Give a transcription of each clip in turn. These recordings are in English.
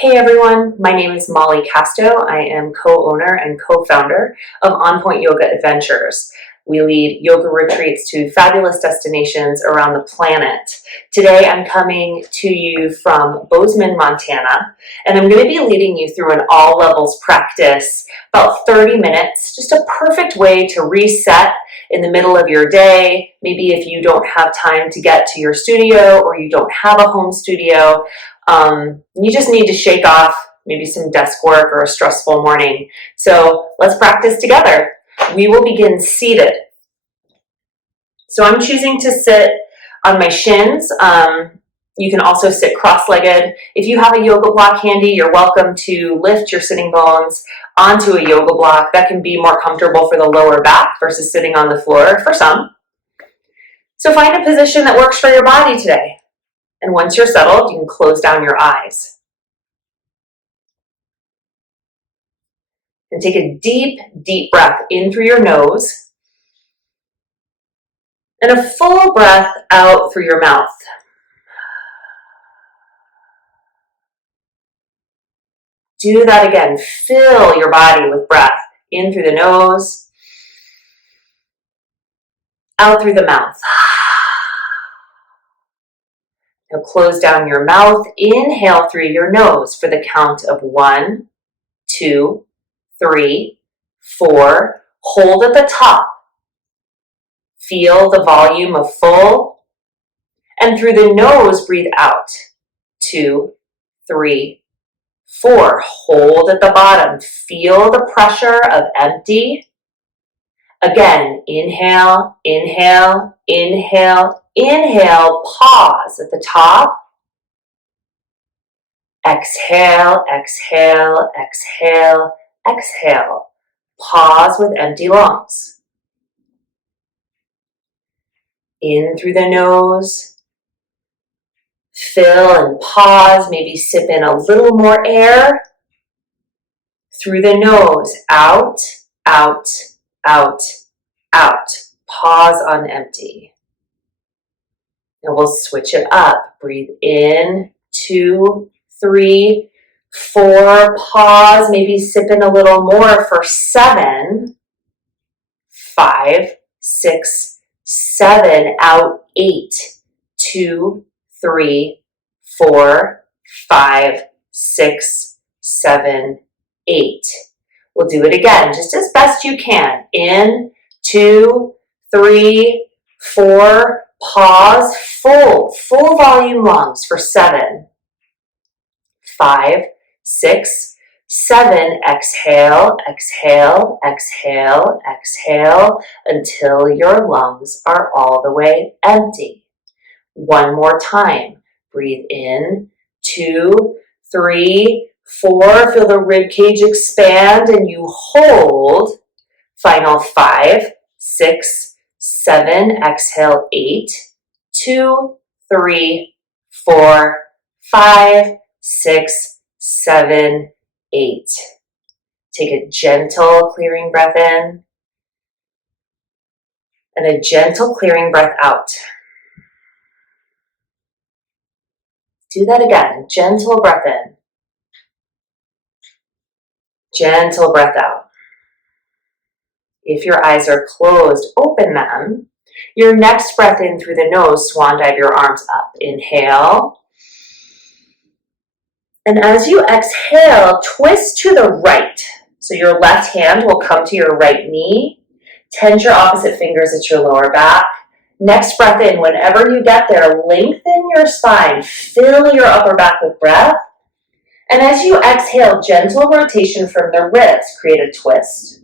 Hey everyone, my name is Molly Casto. I am co-owner and co-founder of On Point Yoga Adventures. We lead yoga retreats to fabulous destinations around the planet. Today I'm coming to you from Bozeman, Montana, and I'm going to be leading you through an all levels practice, about 30 minutes, just a perfect way to reset in the middle of your day. Maybe if you don't have time to get to your studio or you don't have a home studio, you just need to shake off maybe some desk work or a stressful morning. So let's practice together. We will begin seated. So I'm choosing to sit on my shins. You can also sit cross-legged. If you have a yoga block handy, you're welcome to lift your sitting bones onto a yoga block. That can be more comfortable for the lower back versus sitting on the floor for some. So find a position that works for your body today. And once you're settled, you can close down your eyes. And take a deep, deep breath in through your nose. And a full breath out through your mouth. Do that again. Fill your body with breath in through the nose, out through the mouth. Now close down your mouth. Inhale through your nose for the count of 1, 2, 3, 4. Hold at the top. Feel the volume of full. And through the nose, breathe out. 2, 3, 4. Hold at the bottom. Feel the pressure of empty. Again, inhale, inhale, inhale, inhale. Pause at the top. Exhale, exhale, exhale, exhale. Pause with empty lungs. In through the nose. Fill and pause. Maybe sip in a little more air. Through the nose. Out, out, out, out. Pause on empty. Now we'll switch it up. Breathe in, 2, 3, 4. Pause. Maybe sip in a little more for 7, 5, 6, 7. Out, 8, 2, 3, 4, 5, 6, 7, 8. We'll do it again, just as best you can. In, 2, 3, 4. Pause, full volume lungs for 7, 5, 6, 7. Exhale, exhale, exhale, exhale until your lungs are all the way empty. One more time. Breathe in, 2, 3, 4. Feel the rib cage expand and you hold. Final 5, 6, 7. Exhale, 8, 2, 3, 4, 5, 6, 7, 8. Take a gentle clearing breath in and a gentle clearing breath out. Do that again. Gentle breath in. Gentle breath out. If your eyes are closed, open them. Your next breath in through the nose, swan dive your arms up. Inhale. And as you exhale, twist to the right. So your left hand will come to your right knee. Tend your opposite fingers at your lower back. Next breath in, whenever you get there, lengthen your spine. Fill your upper back with breath. And as you exhale, gentle rotation from the ribs. Create a twist.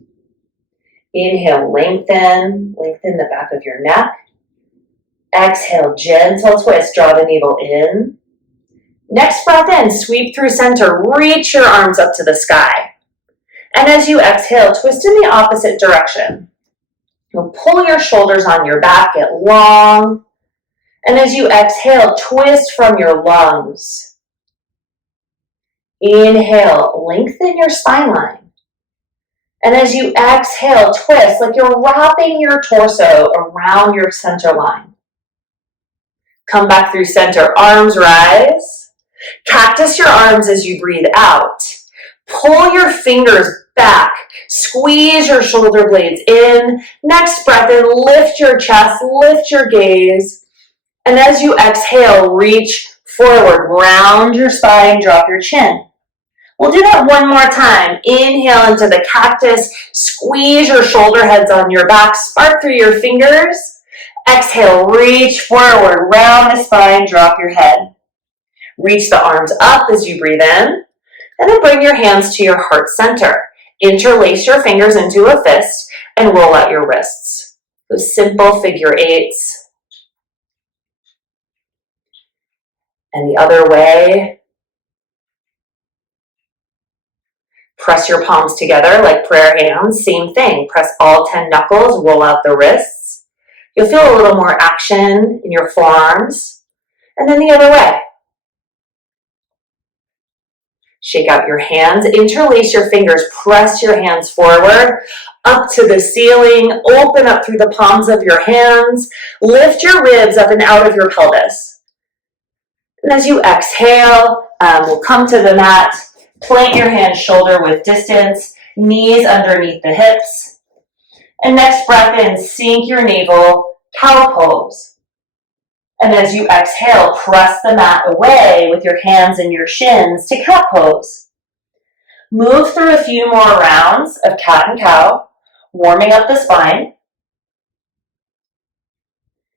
Inhale, lengthen the back of your neck. Exhale, gentle twist, draw the navel in. Next breath in, sweep through center, reach your arms up to the sky. And as you exhale, twist in the opposite direction. You'll pull your shoulders on your back, get long. And as you exhale, twist from your lungs. Inhale, lengthen your spine line. And as you exhale, twist like you're wrapping your torso around your center line. Come back through center, arms rise. Cactus your arms as you breathe out. Pull your fingers back. Squeeze your shoulder blades in. Next breath in, lift your chest, lift your gaze. And as you exhale, reach forward, round your spine, drop your chin. We'll do that one more time. Inhale into the cactus, squeeze your shoulder heads on your back, spark through your fingers. Exhale, reach forward, round the spine, drop your head. Reach the arms up as you breathe in, and then bring your hands to your heart center. Interlace your fingers into a fist and roll out your wrists. Those simple figure eights. And the other way. Press your palms together like prayer hands. Same thing. Press all 10 knuckles, roll out the wrists. You'll feel a little more action in your forearms. And then the other way. Shake out your hands, interlace your fingers, press your hands forward, up to the ceiling, open up through the palms of your hands, lift your ribs up and out of your pelvis. And as you exhale, we'll come to the mat, plant your hands shoulder width distance, knees underneath the hips. And next breath in, sink your navel, cow pose. And as you exhale, press the mat away with your hands and your shins to cat pose. Move through a few more rounds of cat and cow, warming up the spine.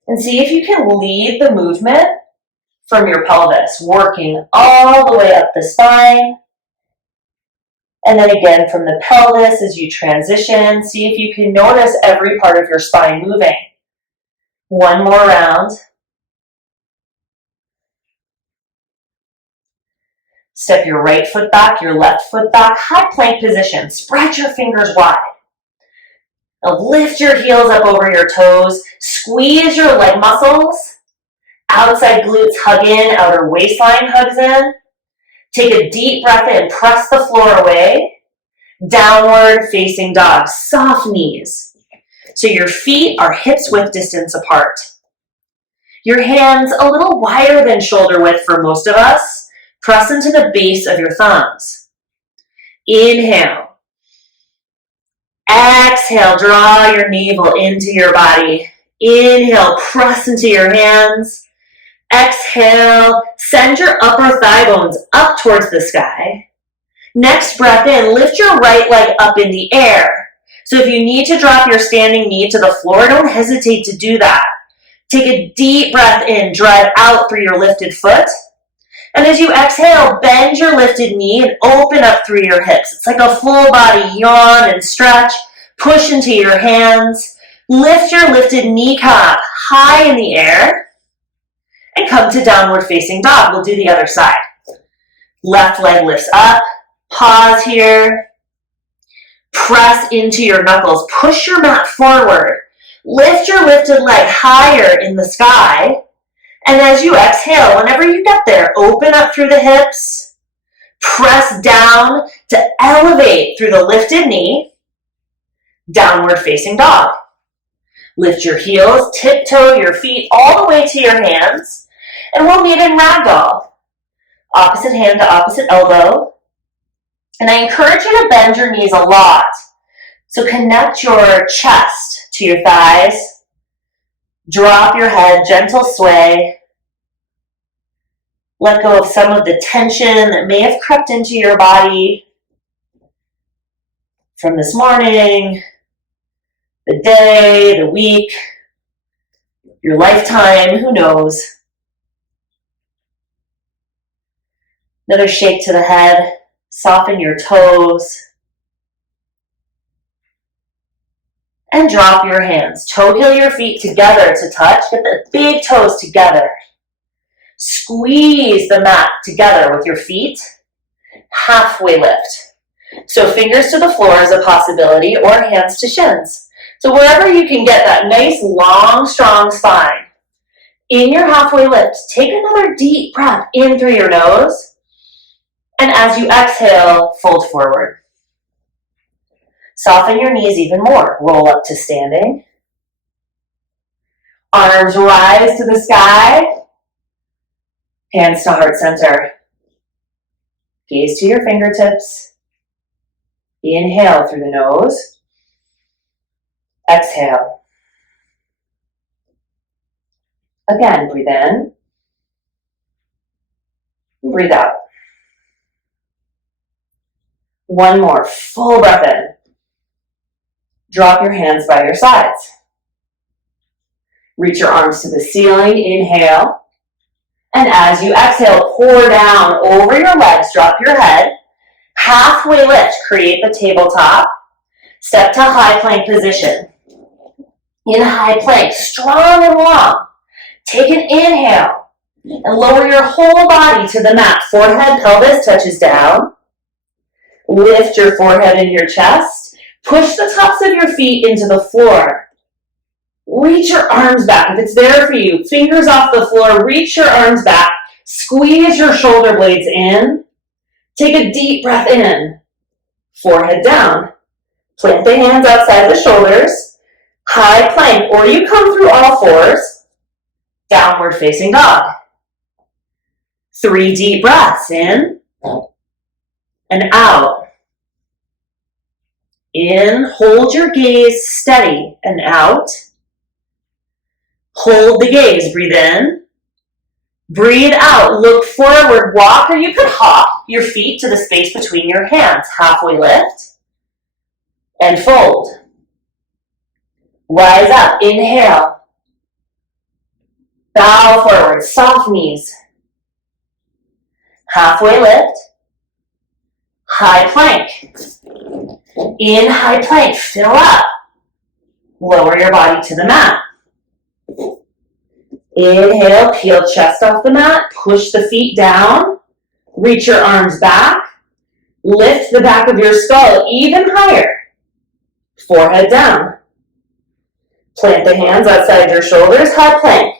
And see if you can lead the movement from your pelvis, working all the way up the spine. And then again from the pelvis as you transition, see if you can notice every part of your spine moving. One more round. Step your right foot back, your left foot back, high plank position. Spread your fingers wide. Now lift your heels up over your toes. Squeeze your leg muscles. Outside glutes hug in, outer waistline hugs in. Take a deep breath in, press the floor away. Downward facing dog, soft knees. So your feet are hips width distance apart. Your hands a little wider than shoulder width for most of us. Press into the base of your thumbs. Inhale. Exhale, draw your navel into your body. Inhale, press into your hands. Exhale, send your upper thigh bones up towards the sky. Next breath in, lift your right leg up in the air. So if you need to drop your standing knee to the floor, don't hesitate to do that. Take a deep breath in, draw it out through your lifted foot. And as you exhale, bend your lifted knee and open up through your hips. It's like a full body yawn and stretch. Push into your hands. Lift your lifted kneecap high in the air. And come to downward facing dog. We'll do the other side. Left leg lifts up. Pause here. Press into your knuckles. Push your mat forward. Lift your lifted leg higher in the sky. And as you exhale, whenever you get there, open up through the hips, press down to elevate through the lifted knee, downward facing dog. Lift your heels, tiptoe your feet all the way to your hands, and we'll meet in ragdoll. Opposite hand to opposite elbow. And I encourage you to bend your knees a lot. So connect your chest to your thighs. Drop your head, gentle sway. Let go of some of the tension that may have crept into your body from this morning, the day, the week, your lifetime, who knows. Another shake to the head, soften your toes. And drop your hands. Toe heel your feet together to touch. Get the big toes together. Squeeze the mat together with your feet. Halfway lift. So fingers to the floor is a possibility, or hands to shins. So wherever you can get that nice, long, strong spine. In your halfway lift, take another deep breath in through your nose. And as you exhale, fold forward. Soften your knees even more. Roll up to standing. Arms rise to the sky. Hands to heart center. Gaze to your fingertips. Inhale through the nose. Exhale. Again, breathe in. Breathe out. One more, full breath in. Drop your hands by your sides. Reach your arms to the ceiling, inhale. And as you exhale, pour down over your legs, drop your head. Halfway lift, create the tabletop. Step to high plank position. In high plank, strong and long. Take an inhale and lower your whole body to the mat. Forehead, pelvis touches down. Lift your forehead and your chest. Push the tops of your feet into the floor. Reach your arms back. If it's there for you, fingers off the floor, reach your arms back. Squeeze your shoulder blades in. Take a deep breath in. Forehead down. Plant the hands outside the shoulders. High plank, or you come through all fours. Downward facing dog. 3 deep breaths in and out. In, hold your gaze steady and out. Hold the gaze, breathe in. Breathe out, look forward, walk, or you could hop your feet to the space between your hands. Halfway lift and fold. Rise up, inhale. Bow forward, soft knees. Halfway lift. High plank. In high plank, fill up. Lower your body to the mat. Inhale, peel chest off the mat, push the feet down, reach your arms back, lift the back of your skull even higher. Forehead down. Plant the hands outside your shoulders, high plank.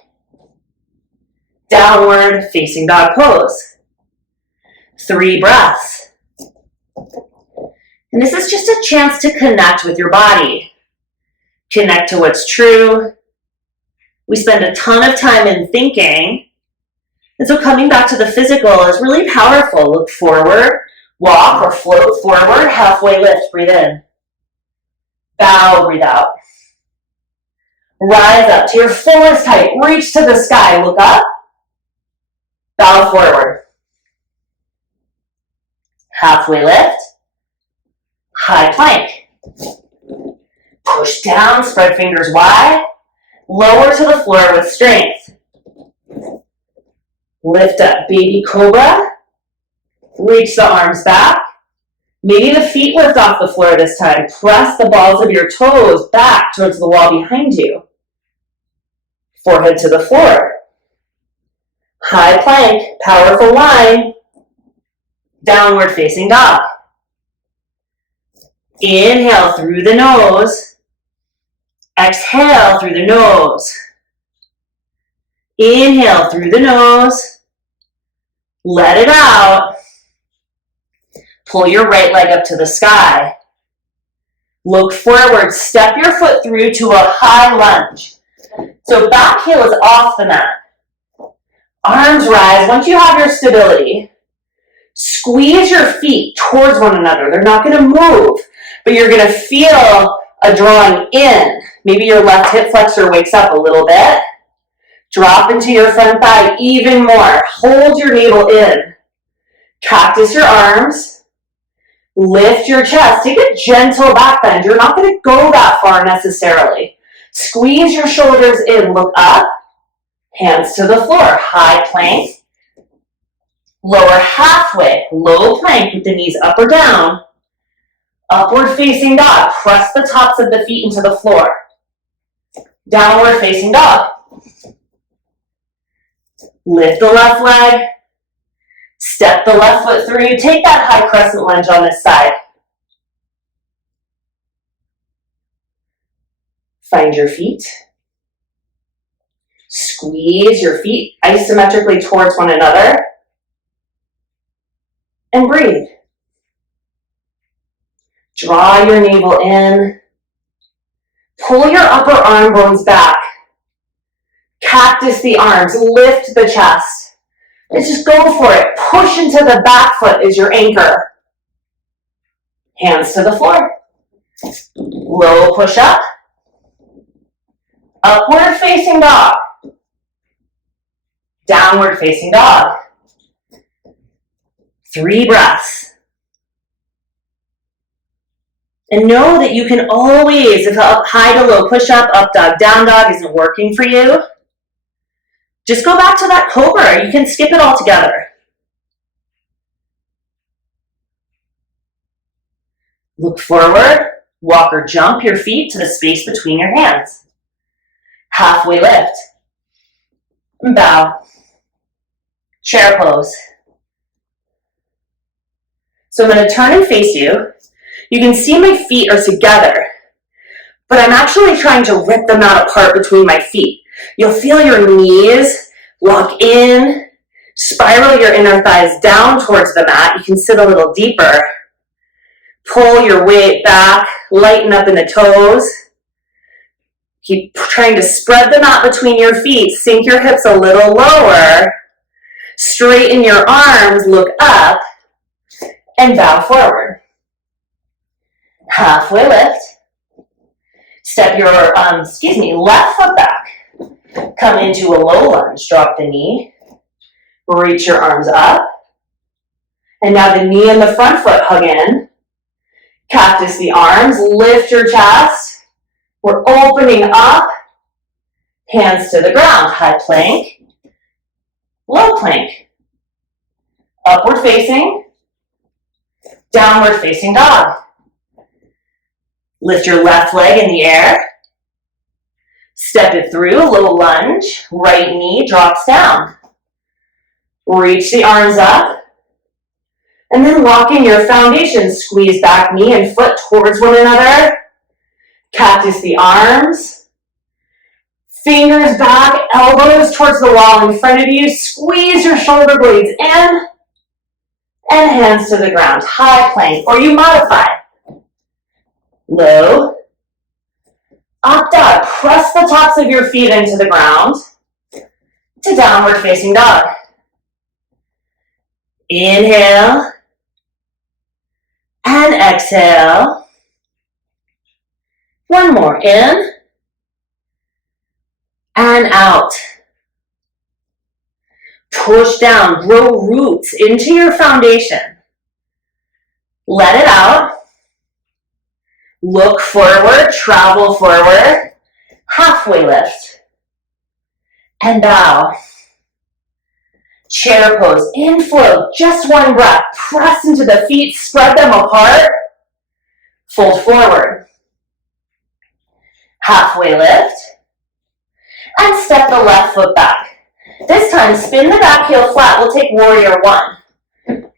Downward facing dog pose. 3 breaths. And this is just a chance to connect with your body. Connect to what's true. We spend a ton of time in thinking. And so coming back to the physical is really powerful. Look forward, walk or float forward, halfway lift, breathe in. Bow, breathe out. Rise up to your fullest height, reach to the sky, look up. Bow forward. Halfway lift. High plank. Push down, spread fingers wide. Lower to the floor with strength. Lift up, baby cobra. Reach the arms back. Maybe the feet lift off the floor this time. Press the balls of your toes back towards the wall behind you. Forehead to the floor. High plank, powerful line. Downward facing dog. Inhale through the nose. Exhale through the nose. Inhale through the nose. Let it out. Pull your right leg up to the sky. Look forward. Step your foot through to a high lunge. So back heel is off the mat. Arms rise. Once you have your stability, squeeze your feet towards one another. They're not going to move, but you're going to feel a drawing in. Maybe your left hip flexor wakes up a little bit. Drop into your front thigh even more. Hold your navel in. Cactus your arms. Lift your chest. Take a gentle back bend. You're not going to go that far necessarily. Squeeze your shoulders in. Look up. Hands to the floor. High plank. Lower halfway. Low plank with the knees up or down. Upward facing dog. Press the tops of the feet into the floor. Downward facing dog. Lift the left leg. Step the left foot through. Take that high crescent lunge on this side. Find your feet. Squeeze your feet isometrically towards one another. And breathe. Draw your navel in. Pull your upper arm bones back. Cactus the arms. Lift the chest. And just go for it. Push into the back foot as your anchor. Hands to the floor. Low push up. Upward facing dog. Downward facing dog. 3 breaths. And know that you can always, if up high to low push up dog, down dog isn't working for you, just go back to that cobra. You can skip it all together. Look forward, walk or jump your feet to the space between your hands. Halfway lift. And bow. Chair pose. So I'm going to turn and face you. You can see my feet are together, but I'm actually trying to rip them out apart between my feet. You'll feel your knees lock in, spiral your inner thighs down towards the mat. You can sit a little deeper. Pull your weight back, lighten up in the toes. Keep trying to spread the mat between your feet. Sink your hips a little lower. Straighten your arms, look up, and bow forward. Halfway lift. Step your, left foot back. Come into a low lunge. Drop the knee. Reach your arms up. And now the knee and the front foot hug in. Cactus the arms. Lift your chest. We're opening up. Hands to the ground. High plank. Low plank. Upward facing. Downward facing dog. Lift your left leg in the air. Step it through, low lunge. Right knee drops down. Reach the arms up. And then locking your foundation. Squeeze back knee and foot towards one another. Cactus the arms. Fingers back, elbows towards the wall in front of you. Squeeze your shoulder blades in. And hands to the ground. High plank, or you modify. Low. Up dog. Press the tops of your feet into the ground. To downward facing dog. Inhale. And exhale. One more. In. And out. Push down. Grow roots into your foundation. Let it out. Look forward, travel forward, halfway lift, and bow. Chair pose, inflow, just one breath. Press into the feet, spread them apart, fold forward. Halfway lift, and step the left foot back. This time, spin the back heel flat. We'll take warrior one.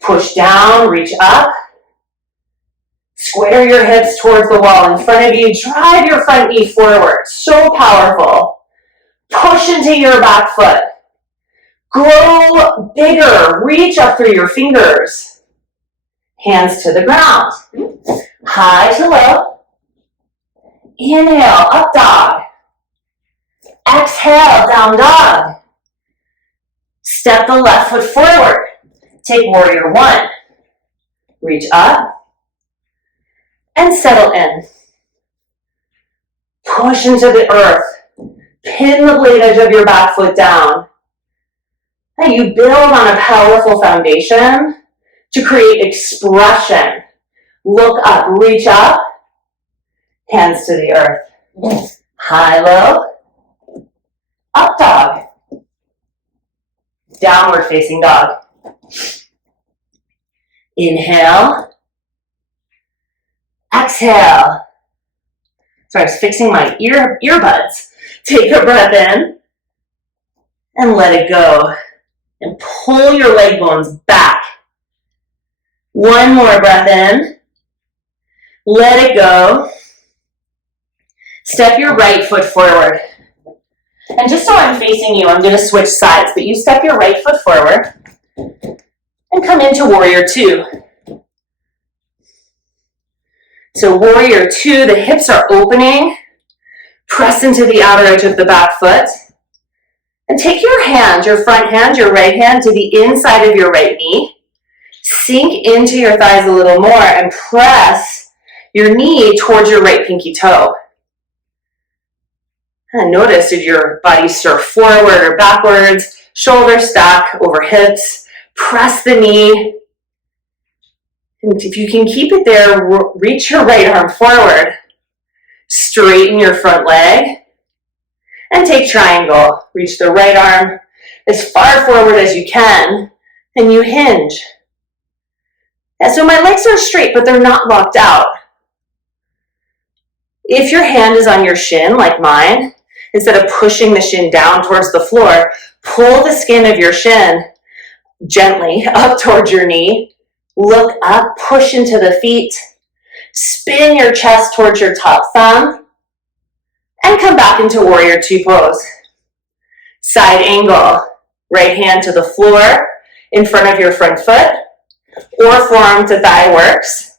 Push down, reach up. Square your hips towards the wall in front of you. Drive your front knee forward. So powerful. Push into your back foot. Grow bigger. Reach up through your fingers. Hands to the ground. High to low. Inhale, up dog. Exhale, down dog. Step the left foot forward. Take warrior one. Reach up. And settle in. Push into the earth. Pin the blade edge of your back foot down. And you build on a powerful foundation to create expression. Look up, reach up. Hands to the earth. High, low. Up dog. Downward facing dog. Inhale. Exhale. Sorry, I was fixing my earbuds. Take a breath in and let it go. And pull your leg bones back. One more breath in. Let it go. Step your right foot forward. And just so I'm facing you, I'm going to switch sides, but you step your right foot forward and come into warrior two. So warrior two, the hips are opening. Press into the outer edge of the back foot. And take your hand, your front hand, your right hand to the inside of your right knee. Sink into your thighs a little more and press your knee towards your right pinky toe. And notice, did your body stir forward or backwards? Shoulders stack over hips. Press the knee. And if you can keep it there, reach your right arm forward. Straighten your front leg. And take triangle. Reach the right arm as far forward as you can. And you hinge. And so my legs are straight, but they're not locked out. If your hand is on your shin, like mine, instead of pushing the shin down towards the floor, pull the skin of your shin gently up towards your knee. Look up, push into the feet. Spin your chest towards your top thumb. And come back into warrior two pose. Side angle. Right hand to the floor in front of your front foot. Or forearm to thigh works.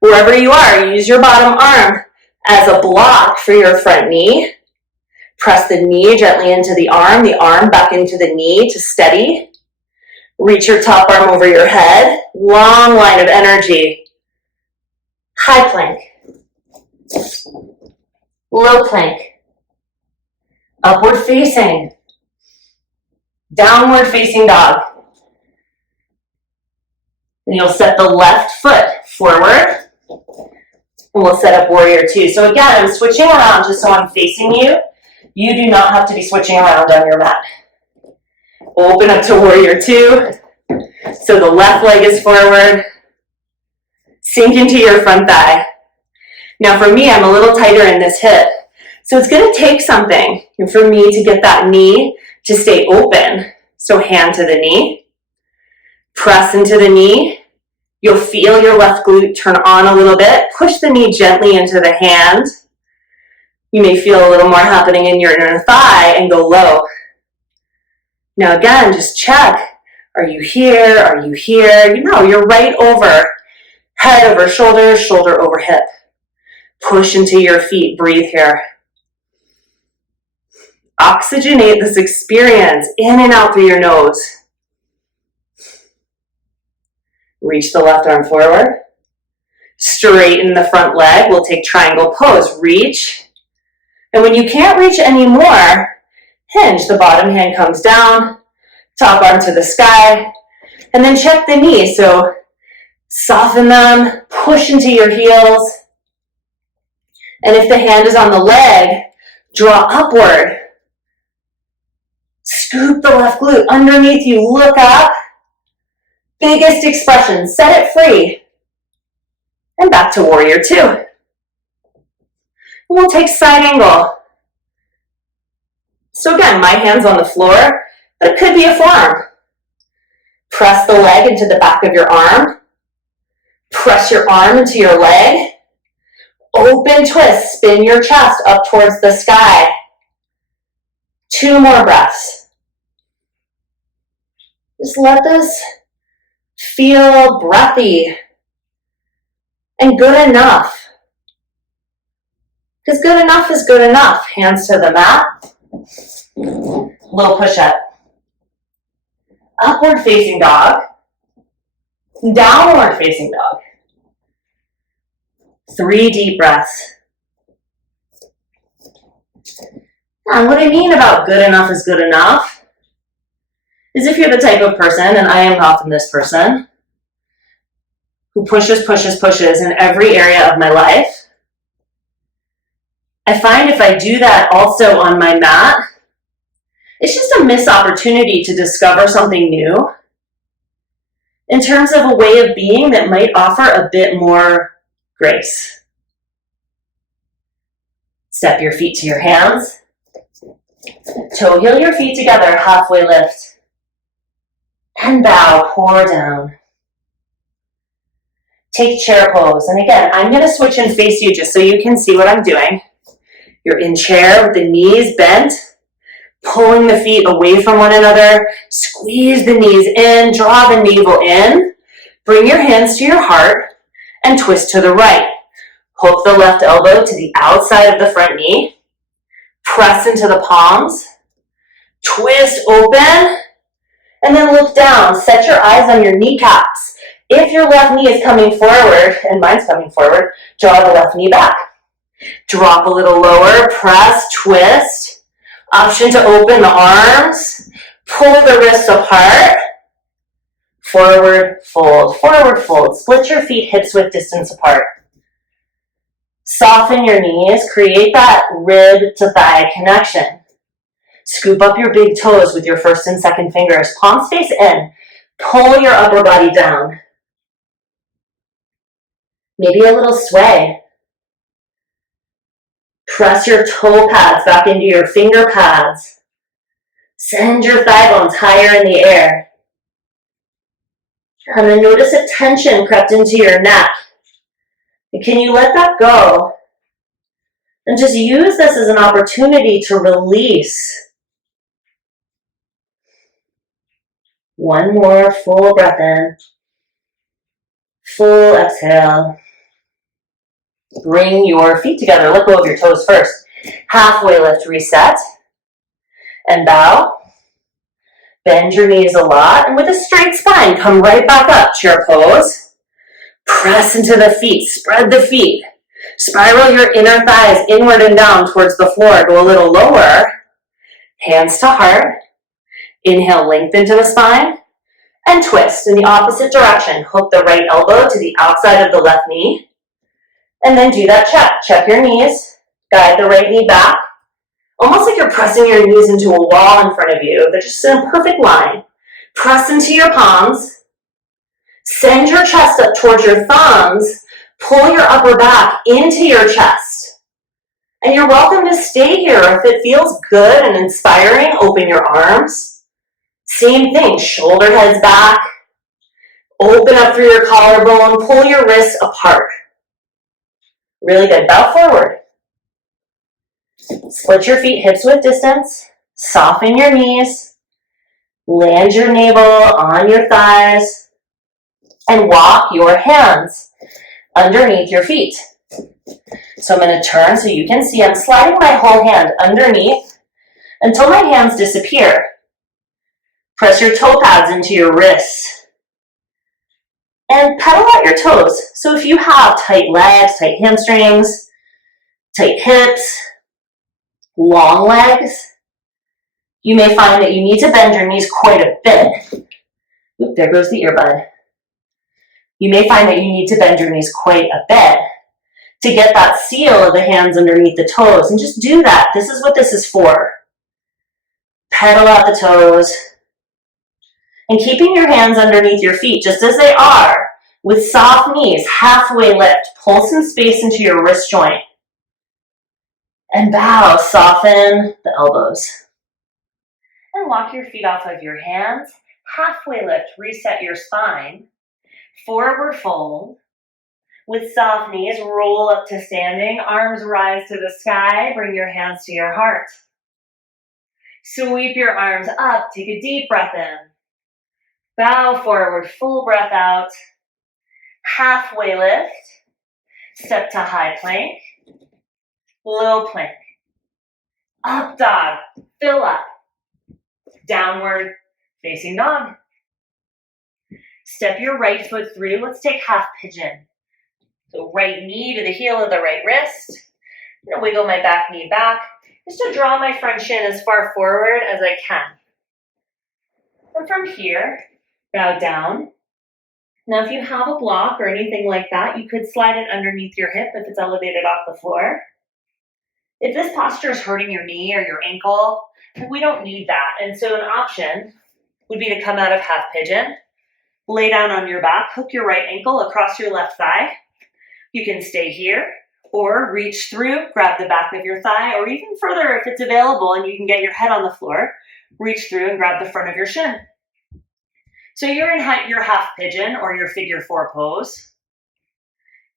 Wherever you are, use your bottom arm as a block for your front knee. Press the knee gently into the arm back into the knee to steady. Reach your top arm over your head. Long line of energy. High plank. Low plank. Upward facing. Downward facing dog. And you'll set the left foot forward. And we'll set up warrior two. So again, I'm switching around just so I'm facing you. You do not have to be switching around on your mat. Open up to warrior two. So the left leg is forward. Sink into your front thigh. Now for me, I'm a little tighter in this hip. So it's going to take something for me to get that knee to stay open. So hand to the knee. Press into the knee. You'll feel your left glute turn on a little bit. Push the knee gently into the hand. You may feel a little more happening in your inner thigh and go low. Now again, just check. Are you here? Are you here? You know, you're right over. Head over shoulders, shoulder over hip. Push into your feet. Breathe here. Oxygenate this experience in and out through your nose. Reach the left arm forward. Straighten the front leg. We'll take triangle pose. Reach. And when you can't reach anymore, hinge. The bottom hand comes down. Top arm to the sky. And then check the knees. So soften them. Push into your heels. And if the hand is on the leg, draw upward. Scoop the left glute underneath you. Look up. Biggest expression. Set it free. And back to warrior two. And we'll take side angle. So again, my hand's on the floor, but it could be a forearm. Press the leg into the back of your arm. Press your arm into your leg. Open twist. Spin your chest up towards the sky. 2 more breaths. Just let this feel breathy and good enough. Because good enough is good enough. Hands to the mat. Low push-up. Upward facing dog. Downward facing dog. 3 deep breaths. And what I mean about good enough is good enough is if you're the type of person, and I am often this person, who pushes in every area of my life, I find if I do that also on my mat, it's just a missed opportunity to discover something new in terms of a way of being that might offer a bit more grace. Step your feet to your hands. Toe heel your feet together, halfway lift. And bow, pour down. Take chair pose. And again, I'm going to switch and face you just so you can see what I'm doing. You're in chair with the knees bent, pulling the feet away from one another. Squeeze the knees in, draw the navel in. Bring your hands to your heart and twist to the right. Hook the left elbow to the outside of the front knee. Press into the palms. Twist open, and then look down. Set your eyes on your kneecaps. If your left knee is coming forward, and mine's coming forward, draw the left knee back. Drop a little lower, press, twist. Option to open the arms. Pull the wrists apart. Forward fold, forward fold. Split your feet hips width distance apart. Soften your knees, create that rib to thigh connection. Scoop up your big toes with your first and second fingers. Palms face in. Pull your upper body down. Maybe a little sway. Press your toe pads back into your finger pads. Send your thigh bones higher in the air. And then notice a tension crept into your neck. And can you let that go? And just use this as an opportunity to release. One more full breath in. Full exhale. Bring your feet together. Let go of your toes first. Halfway lift, reset. And bow. Bend your knees a lot. And with a straight spine, come right back up to your pose. Press into the feet. Spread the feet. Spiral your inner thighs inward and down towards the floor. Go a little lower. Hands to heart. Inhale, lengthen to the spine. And twist in the opposite direction. Hook the right elbow to the outside of the left knee. And then do that check. Check your knees. Guide the right knee back. Almost like you're pressing your knees into a wall in front of you. They're just in a perfect line. Press into your palms. Send your chest up towards your thumbs. Pull your upper back into your chest. And you're welcome to stay here. If it feels good and inspiring, open your arms. Same thing, shoulder heads back. Open up through your collarbone. Pull your wrists apart. Really good. Bow forward. Split your feet hips width distance. Soften your knees. Land your navel on your thighs. And walk your hands underneath your feet. So I'm going to turn so you can see I'm sliding my whole hand underneath until my hands disappear. Press your toe pads into your wrists. And pedal out your toes. So if you have tight legs, tight hamstrings, tight hips, long legs, you may find that you need to bend your knees quite a bit. Oop, there goes the earbud. You may find that you need to bend your knees quite a bit to get that seal of the hands underneath the toes. And just do that. This is what this is for. Pedal out the toes. And keeping your hands underneath your feet just as they are, with soft knees, halfway lift. Pull some space into your wrist joint. And bow, soften the elbows. And walk your feet off of your hands. Halfway lift, reset your spine. Forward fold. With soft knees, roll up to standing. Arms rise to the sky. Bring your hands to your heart. Sweep your arms up. Take a deep breath in. Bow forward, full breath out. Halfway lift. Step to high plank. Low plank. Up dog. Fill up. Downward facing dog. Step your right foot through. Let's take half pigeon. So right knee to the heel of the right wrist. I'm going to wiggle my back knee back just to draw my front shin as far forward as I can. And from here, bow down. Now if you have a block or anything like that, you could slide it underneath your hip if it's elevated off the floor. If this posture is hurting your knee or your ankle, we don't need that. And so an option would be to come out of half pigeon, lay down on your back, hook your right ankle across your left thigh. You can stay here or reach through, grab the back of your thigh, or even further if it's available and you can get your head on the floor, reach through and grab the front of your shin. So you're in your half pigeon or your figure four pose.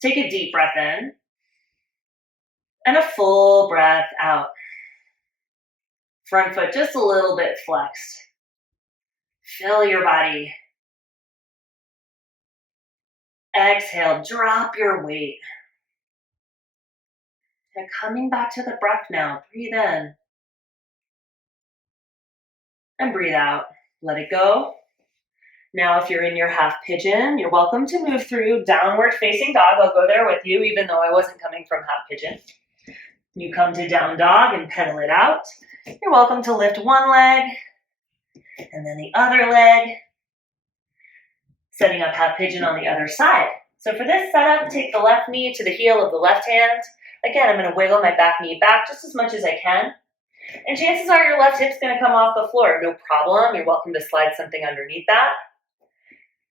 Take a deep breath in and a full breath out. Front foot just a little bit flexed. Fill your body. Exhale, drop your weight. And coming back to the breath now, breathe in. and breathe out. Let it go. Now, if you're in your half pigeon, you're welcome to move through downward facing dog. I'll go there with you, even though I wasn't coming from half pigeon. You come to down dog and pedal it out. You're welcome to lift one leg and then the other leg, setting up half pigeon on the other side. So for this setup, take the left knee to the heel of the left hand. Again, I'm going to wiggle my back knee back just as much as I can. And chances are your left hip's going to come off the floor. No problem. You're welcome to slide something underneath that.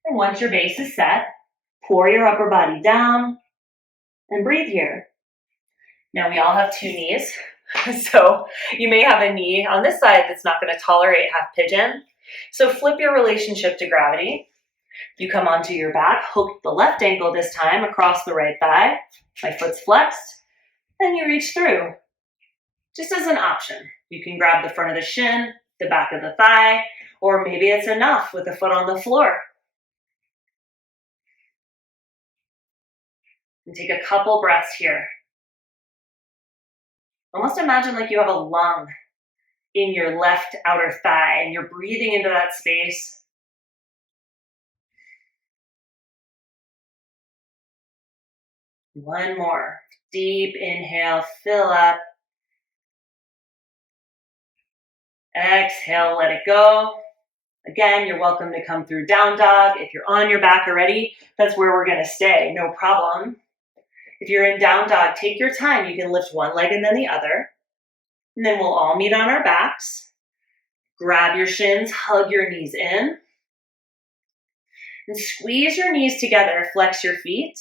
And once your base is set, pour your upper body down and breathe here. Now we all have two knees. So you may have a knee on this side that's not going to tolerate half pigeon. So flip your relationship to gravity. You come onto your back, hook the left ankle this time across the right thigh. My foot's flexed. And you reach through. Just as an option. You can grab the front of the shin, the back of the thigh, or maybe it's enough with the foot on the floor. And take a couple breaths here. Almost imagine like you have a lung in your left outer thigh and you're breathing into that space. One more. Deep inhale, fill up. Exhale, let it go. Again, you're welcome to come through down dog. If you're on your back already, that's where we're going to stay, no problem. If you're in down dog, take your time. You can lift one leg and then the other. And then we'll all meet on our backs. Grab your shins, hug your knees in. And squeeze your knees together, flex your feet.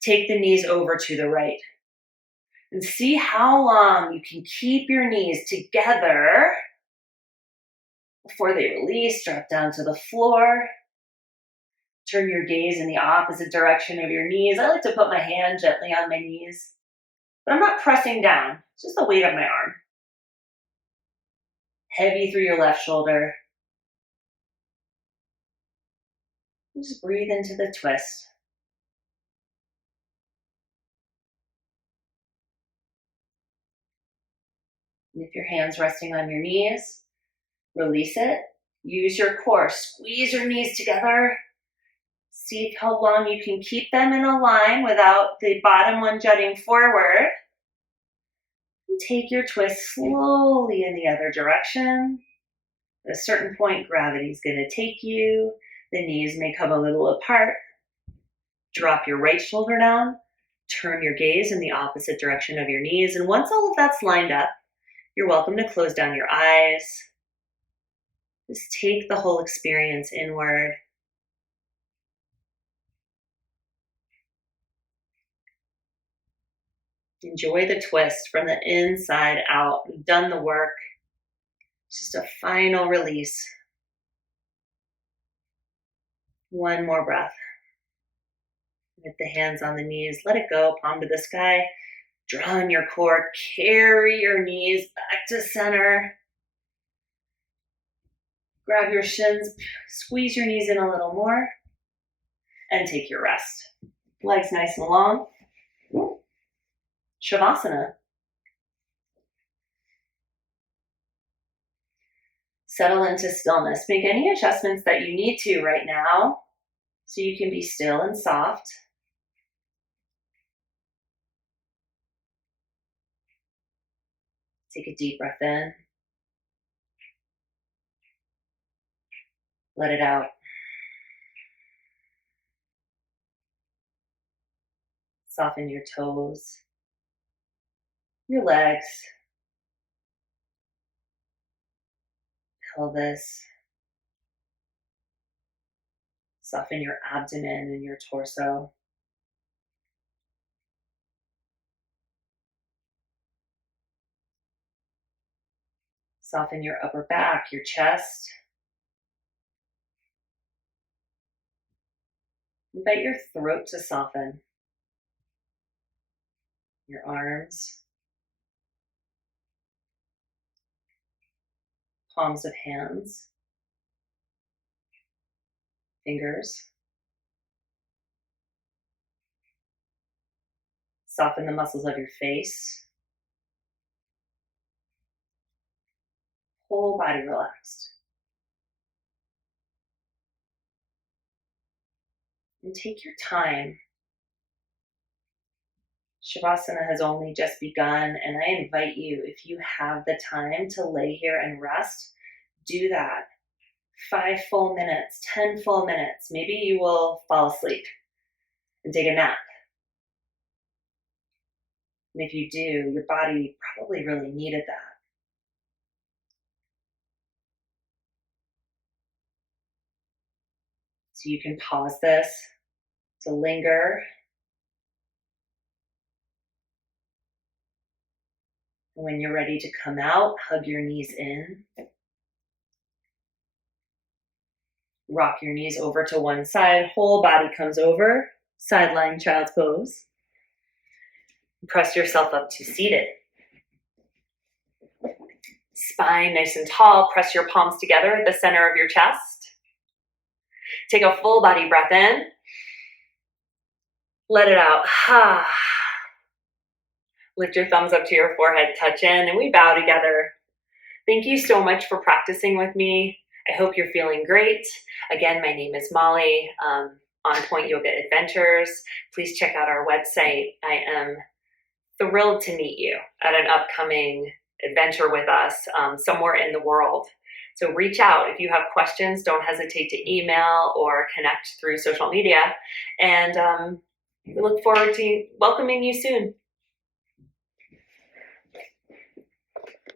Take the knees over to the right. And see how long you can keep your knees together before they release. Drop down to the floor. Turn your gaze in the opposite direction of your knees. I like to put my hand gently on my knees, but I'm not pressing down. It's just the weight of my arm. Heavy through your left shoulder. And just breathe into the twist. And if your hand's resting on your knees, release it. Use your core. Squeeze your knees together. See how long you can keep them in a line without the bottom one jutting forward. And take your twist slowly in the other direction. At a certain point, gravity is going to take you. The knees may come a little apart. Drop your right shoulder down. Turn your gaze in the opposite direction of your knees. And once all of that's lined up, you're welcome to close down your eyes. Just take the whole experience inward. Enjoy the twist from the inside out. We've done the work. It's just a final release. One more breath. Get the hands on the knees. Let it go. Palm to the sky. Draw in your core. Carry your knees back to center. Grab your shins. Squeeze your knees in a little more. And take your rest. Legs nice and long. Shavasana. Settle into stillness. Make any adjustments that you need to right now so you can be still and soft. Take a deep breath in. Let it out. Soften your toes, your legs, pelvis. Soften your abdomen and your torso. Soften your upper back, your chest. Invite your throat to soften. Your arms. Palms of hands. Fingers. Soften the muscles of your face. whole body relaxed. And take your time. Shavasana has only just begun, and I invite you, if you have the time to lay here and rest, do that. 5 full minutes, 10 full minutes. Maybe you will fall asleep and take a nap. And if you do, your body probably really needed that. So you can pause this to linger. And when you're ready to come out, hug your knees in. Rock your knees over to one side, whole body comes over, side lying child's pose. Press yourself up to seated. Spine nice and tall, press your palms together at the center of your chest. Take a full body breath in. Let it out. Lift your thumbs up to your forehead, touch in, and we bow together. Thank you so much for practicing with me. I hope you're feeling great. Again, my name is Molly, On Point Yoga Adventures. Please check out our website. I am thrilled to meet you at an upcoming adventure with us somewhere in the world. So reach out if you have questions. Don't hesitate to email or connect through social media. And we look forward to welcoming you soon.